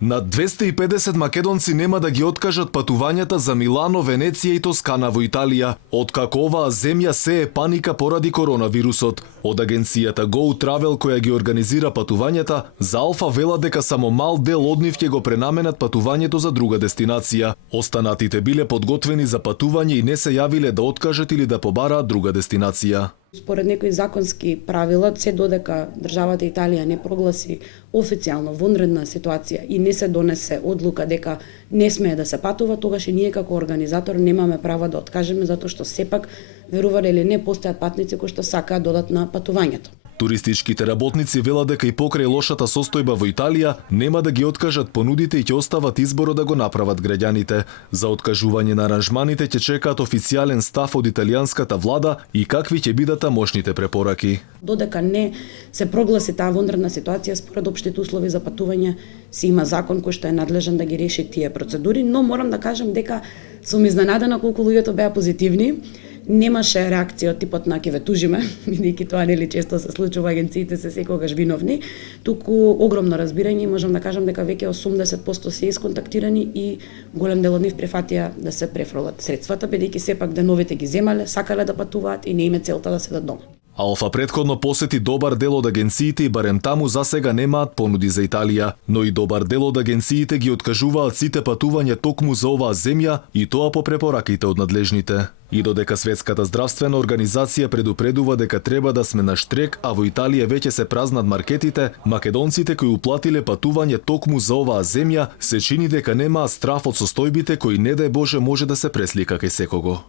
Над 250 македонци нема да ги откажат патувањата за Милано, Венеција и Тоскана во Италија, откако оваа земја се е паника поради коронавирусот. Од агенцијата Go Travel која ги организира патувањата, за Алфа велат дека само мал дел од нив ќе го пренаменат патувањето за друга дестинација. Останатите биле подготвени за патување и не се јавиле да откажат или да побараат друга дестинација. Според некои законски правила, се додека државата Италија не прогласи официјално вонредна ситуација и не се донесе одлука дека не смее да се патува, тогаш и ние како организатор немаме право да откажеме, затоа што сепак, верувале или не, постојат патници кои што сакаат додат на патувањето. Туристичките работници велат дека и покрај лошата состојба во Италија нема да ги откажат понудите и ќе остават изборот да го направат граѓаните. За откажување на аранжманите ќе чекаат официјален став од италијанската влада и какви ќе бидат тамошните препораки. Додека не се прогласи таа вонредна ситуација, според општите услови за патување, се има закон кој што е надлежен да ги реши тие процедури, но морам да кажам дека сум изненадена колку луѓето беа позитивни. Немаше реакција од типот на ќе ве тужиме, бидејќи тоа нели често се случува, агенциите се секогаш виновни, туку огромно разбирање и можам да кажам дека веќе 80% се исконтактирани и голем дел од нив префатија да се префрлат средствата, бидејќи сепак деновите ги земале, сакале да патуваат и не им е целта да седат дома. Алфа предходно посети добар дел од агенциите и барем таму за сега немаат понуди за Италија, но и добар дел од агенциите ги откажуваат сите патувања токму за оваа земја и тоа по препораките од надлежните. И додека Светската здравствена организација предупредува дека треба да сме на штрек, а во Италија веќе се празнат маркетите, македонците кои уплатиле патување токму за оваа земја се чини дека немаат страф од состојбите кои не дај Боже може да се преслика кај секого.